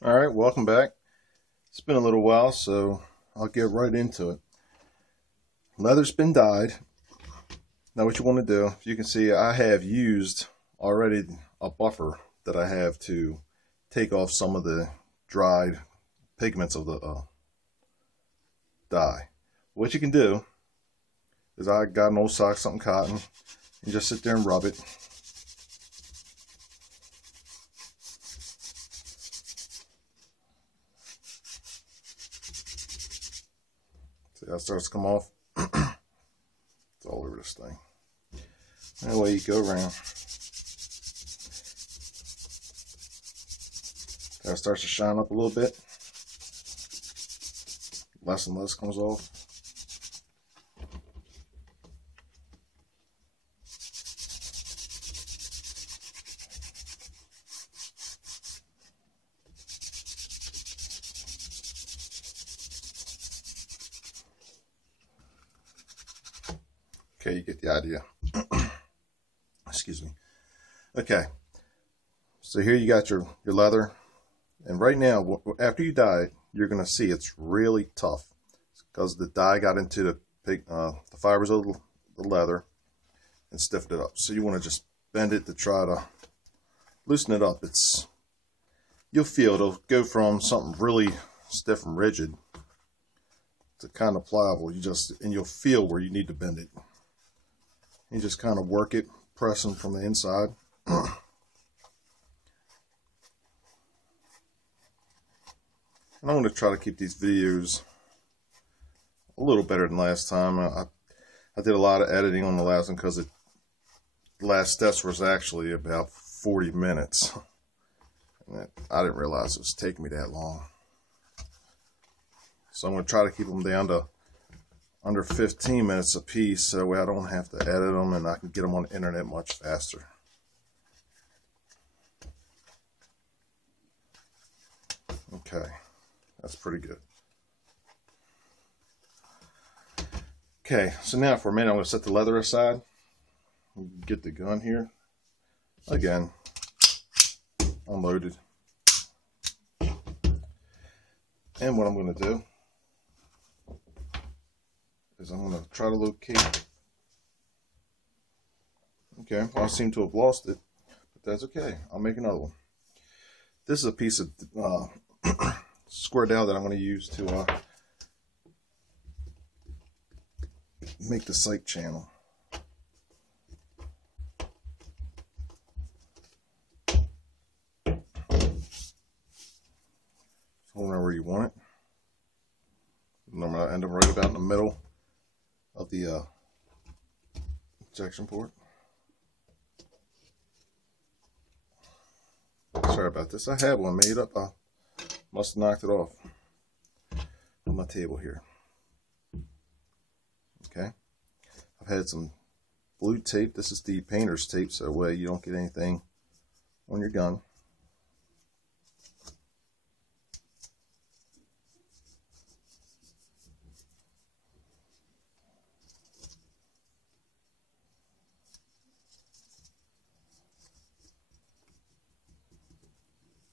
All right, welcome back. It's been a little while, so I'll get right into it. Leather's been dyed. Now, what you want to do, you can see I have used already a buffer that I have to take off some of the dried pigments of the dye. What you can do is I got an old sock, something cotton, and just sit there and rub it. See how it starts to come off? It's all over this thing. That way you go around. That starts to shine up a little bit. Less and less comes off. Okay, you get the idea. Excuse me. Okay, so here you got your leather. And right now, after you dye it, you're going to see it's really tough because the dye got into the fibers of the leather and stiffened it up. So you want to just bend it to try to loosen it up. You'll feel it'll go from something really stiff and rigid to kind of pliable. And you'll feel where you need to bend it. You just kind of work it, pressing from the inside. And I'm going to try to keep these videos a little better than last time. I did a lot of editing on the last one because the last steps was actually about 40 minutes. And I didn't realize it was taking me that long. So I'm going to try to keep them down to under 15 minutes a piece, so that way I don't have to edit them and I can get them on the internet much faster. Okay, that's pretty good. Okay, so now for a minute I'm going to set the leather aside. Get the gun here. Again, unloaded. And what I'm going to do is I'm going to try to locate. Okay, well, I seem to have lost it, but that's okay. I'll make another one. This is a piece of square dowel that I'm going to use to make the sight channel. Hold on where you want it. And I'm going to end up right about in the middle of the injection port. Sorry about this. I had one made up. I must have knocked it off on my table here. Okay. I've had some blue tape. This is the painter's tape, so that way you don't get anything on your gun.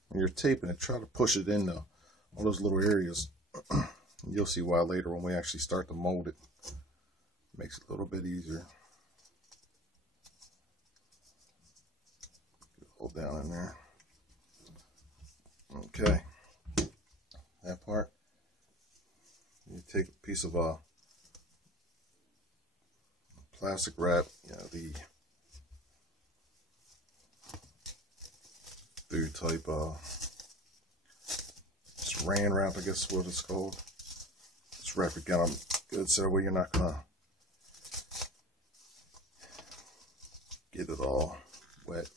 When you're taping it, try to push it in all those little areas. You'll see why later when we actually start to mold it. Makes it a little bit easier. Hold down in there. Okay. That part. You take a piece of plastic wrap, the food type saran wrap, I guess is what it's called. Just wrap it kind of good so that way you're not gonna get it all wet.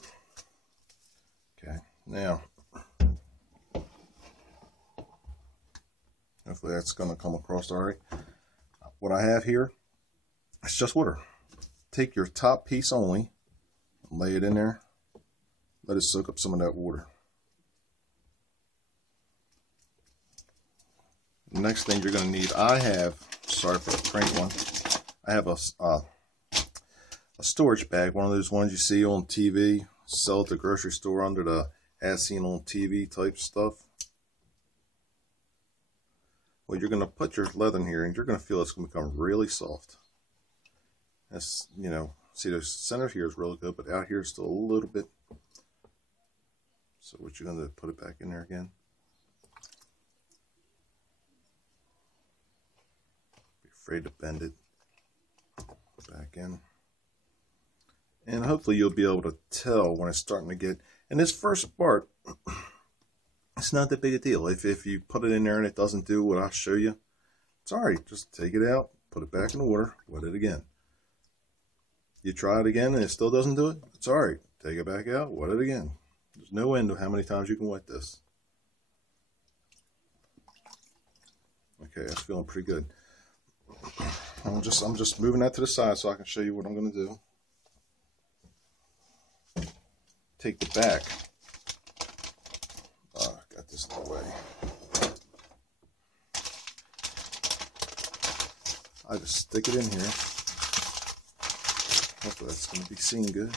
Okay, now hopefully that's gonna come across all right. What I have here, it's just water. Take your top piece only, lay it in there, let it soak up some of that water. The next thing you're going to need, sorry for the print one, I have a storage bag, one of those ones you see on TV, sell at the grocery store under the as seen on TV type stuff. Well, you're going to put your leather in here and you're going to feel it's going to become really soft. That's, you know, see the center here is really good, but out here is still a little bit. So what you're going to do, put it back in there again. Be afraid to bend it. Back in. And hopefully you'll be able to tell when it's starting to get, and this first part, it's not that big a deal. If you put it in there and it doesn't do what I show you, it's all right. Just take it out, put it back in the water, wet it again. You try it again and it still doesn't do it, it's all right. Take it back out, wet it again. There's no end to how many times you can wet this. Okay, that's feeling pretty good. I'm just moving that to the side so I can show you what I'm going to do. Take the back. Got this in the way. I just stick it in here. Hopefully that's going to be seen good.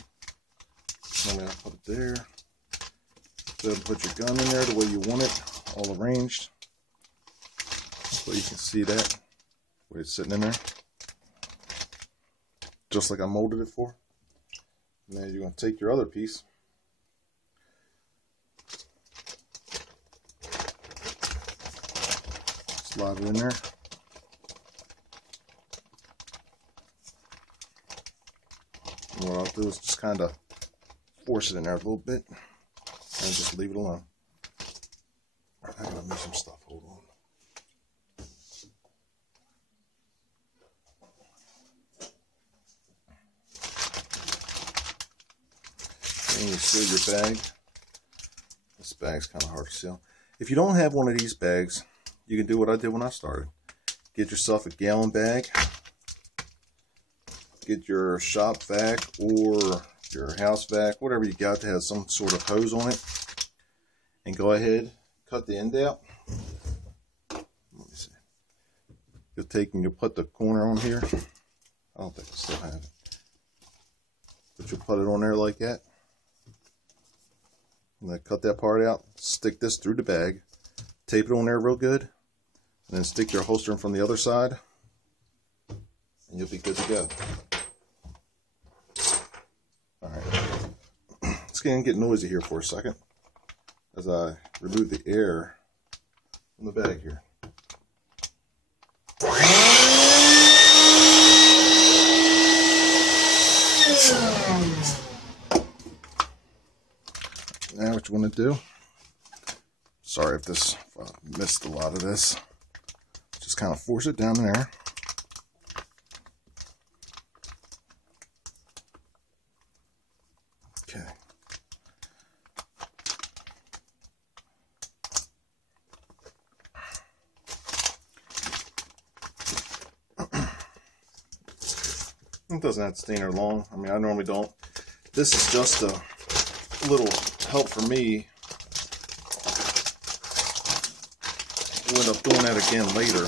Then I'll put it there. Then put your gun in there the way you want it, all arranged. So you can see that, where it's sitting in there. Just like I molded it for. Now you're going to take your other piece. Slide it in there. And what I'll do is just kind of force it in there a little bit and just leave it alone. I gotta move some stuff. Hold on. And you seal your bag. This bag's kind of hard to seal. If you don't have one of these bags, you can do what I did when I started. Get yourself a gallon bag. Get your shop vac or your house vac, whatever you got that has some sort of hose on it. And go ahead, cut the end out. Let me see. You'll take and you'll put the corner on here. I don't think I still have it. But you'll put it on there like that. And then cut that part out. Stick this through the bag. Tape it on there real good. And then stick your holster in from the other side. And you'll be good to go. Alright. It's going to get noisy here for a second as I remove the air from the bag here. Now what you want to do, sorry if I missed a lot of this, just kind of force it down there. Okay. It doesn't have to stay in there long. I mean, I normally don't. This is just a little help for me. We'll end up doing that again later.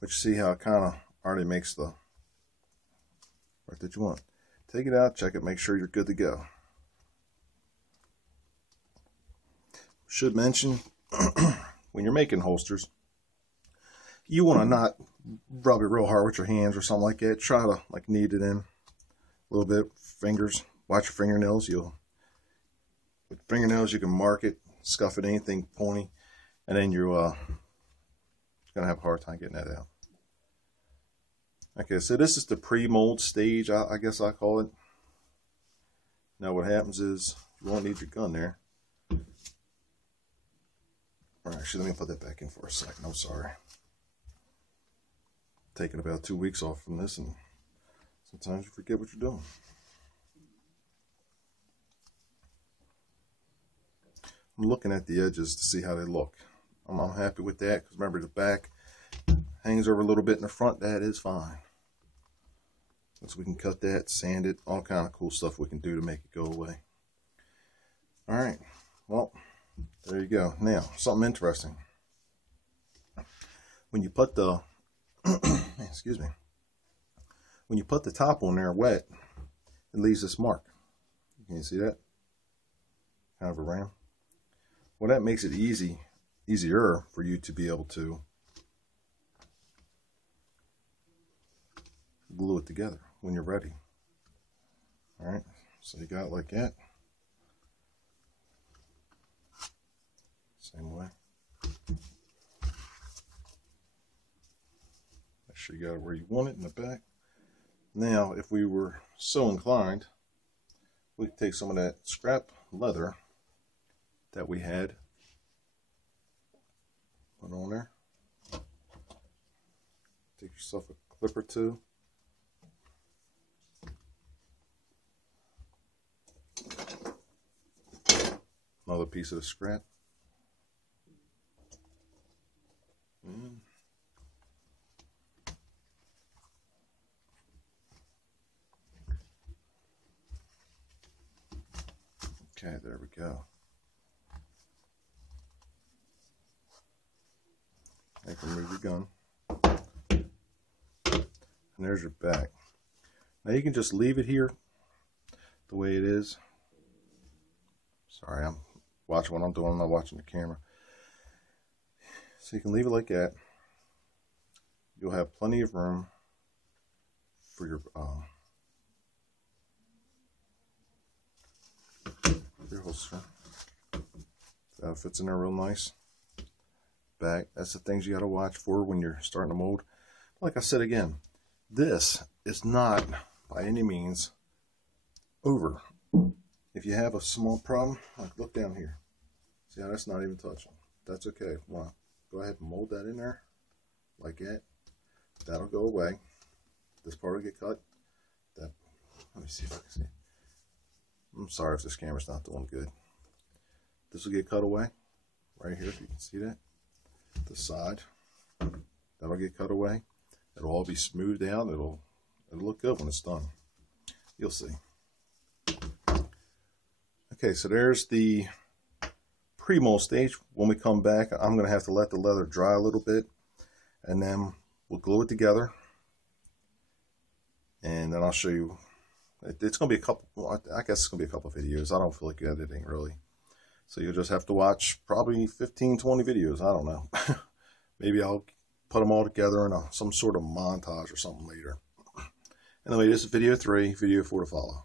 But you see how it kind of already makes the part that you want. Take it out, check it, make sure you're good to go. Should mention, when you're making holsters, you want to not rub it real hard with your hands or something like that. Try to like knead it in a little bit. Fingers, watch your fingernails. With fingernails you can mark it, scuff it, anything pointy, and then you're gonna have a hard time getting that out. Okay, so this is the pre-mold stage, I guess I call it. Now what happens is you won't need your gun there. Or actually, let me put that back in for a second. I'm sorry. Taking about 2 weeks off from this, and sometimes you forget what you're doing. I'm looking at the edges to see how they look. I'm happy with that, because remember the back hangs over a little bit in the front. That is fine. So we can cut that, sand it, all kind of cool stuff we can do to make it go away. All right, well, there you go. Now, something interesting. When you put the excuse me, when you put the top on there wet, it leaves this mark. Can you see that? Kind of around. Well, that makes it easy easier for you to be able to glue it together when you're ready. All right, so you got it like that. Same way. Make sure you got it where you want it in the back. Now, if we were so inclined, we could take some of that scrap leather that we had, put on there. Take yourself a clip or two. Another piece of the scrap. Okay, there we go. You can move your gun. And there's your back. Now you can just leave it here the way it is. Sorry, I'm watching what I'm doing. I'm not watching the camera. So you can leave it like that. You'll have plenty of room for your holster. That fits in there real nice. Back, that's the things you got to watch for when you're starting to mold. Like I said again, this is not by any means over. If you have a small problem, like look down here. See how that's not even touching? That's okay. Well, go ahead and mold that in there like that. That'll go away. This part will get cut. That, let me see if I can see. I'm sorry if this camera's not doing good. This will get cut away right here, if you can see that. The side, that'll get cut away. It'll all be smoothed out. It'll look good when it's done. You'll see. Okay, so there's the pre-mold stage. When we come back, I'm going to have to let the leather dry a little bit, and then we'll glue it together, and then I'll show you. It's going to be a couple, well, I guess it's going to be a couple of videos. I don't feel like editing really. So you'll just have to watch probably 15, 20 videos. I don't know. Maybe I'll put them all together in some sort of montage or something later. Anyway, this is video 3, video 4 to follow.